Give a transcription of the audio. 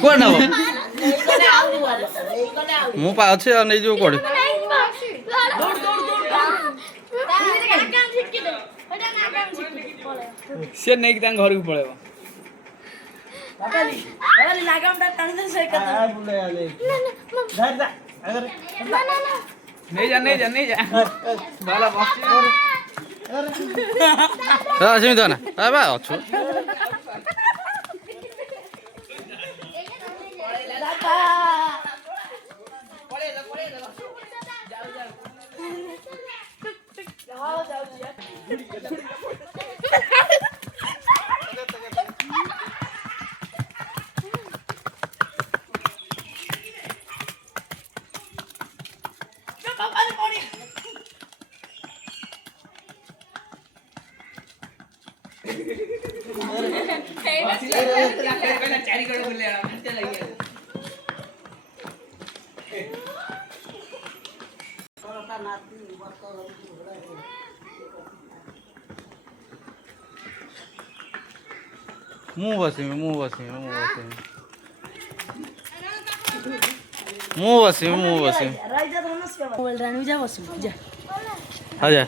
कोण नव मु पा अच्छे आ नहीं जो कोड से नहीं कि घर को पड़ेगा नहीं जा बाला बस सेमती ना अब अच्छु मु बसी आजा